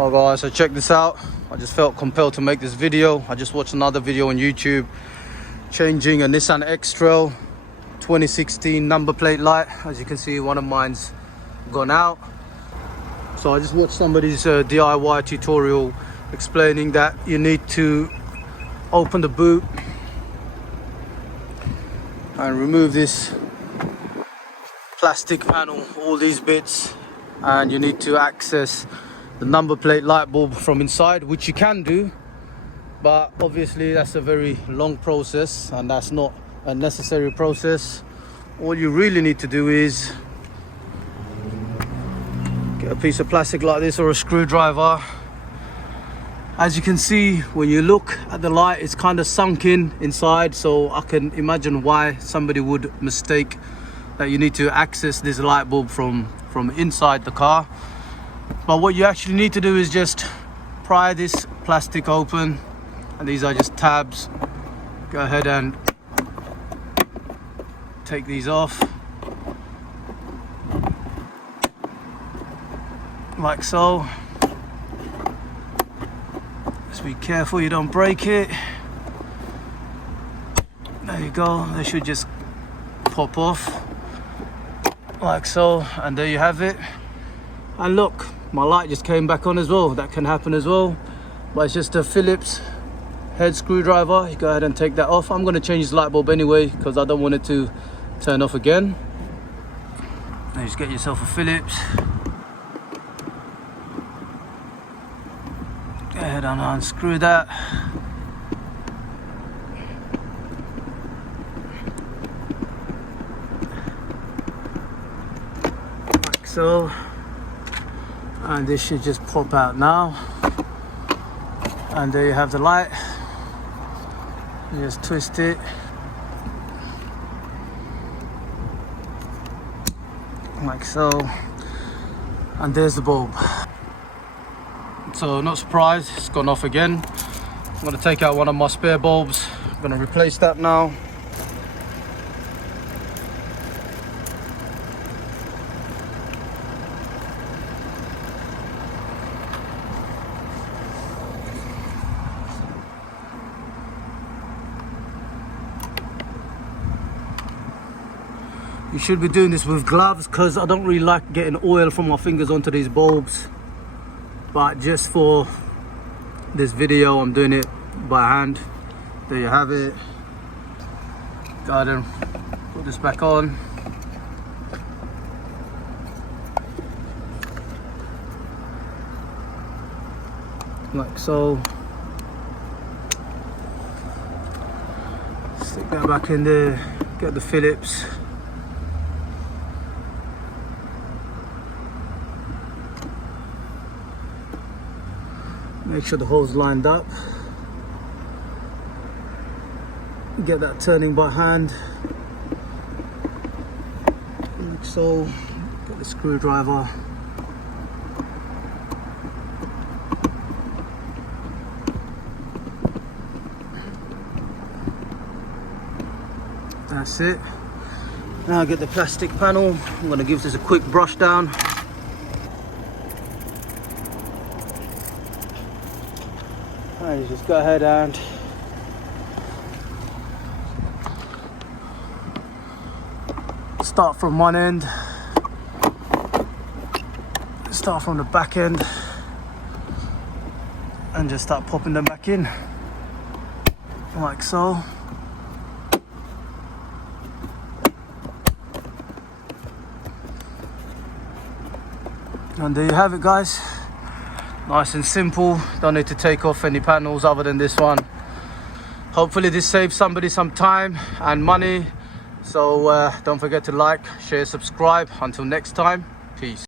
Oh guys, so check this out. I just felt compelled to make this video. I just watched another video on YouTube changing a Nissan Xtrail 2016 number plate light. As you can see, one of mine's gone out. So I just watched somebody's DIY tutorial explaining that you need to open the boot and remove this plastic panel, all these bits, and you need to access the number plate light bulb from inside, which you can do, but obviously that's a very long process and that's not a necessary process. All you really need to do is get a piece of plastic like this or a screwdriver. As you can see, when you look at the light, it's kind of sunk in inside, so I can imagine why somebody would mistake that you need to access this light bulb from inside the car. But what you actually need to do is just pry this plastic open, and these are just tabs. Go ahead and take these off like so. Just be careful you don't break it. There you go, they should just pop off like so, and there you have it. And look, my light just came back on as well. That can happen as well, but it's just a Phillips head screwdriver. You go ahead and take that off. I'm going to change this light bulb anyway because I don't want it to turn off again. And just get yourself a Phillips. Go ahead and unscrew that. Like so. And this should just pop out now. And there you have the light. You just twist it. Like so. And there's the bulb. So not surprised, it's gone off again. I'm going to take out one of my spare bulbs. I'm going to replace that now. You should be doing this with gloves because I don't really like getting oil from my fingers onto these bulbs. But just for this video, I'm doing it by hand. There you have it. Go ahead and put this back on. Like so. Stick that back in there. Get the Phillips. Make sure the hole's lined up. Get that turning by hand. Like so. Get the screwdriver. That's it. Now get the plastic panel. I'm going to give this a quick brush down. And you just go ahead and start from one end, start from the back end, and just start popping them back in like so. And there you have it, guys. Nice and simple. Don't need to take off any panels other than this one. Hopefully this saves somebody some time and money. So don't forget to like, share, subscribe. Until next time, peace.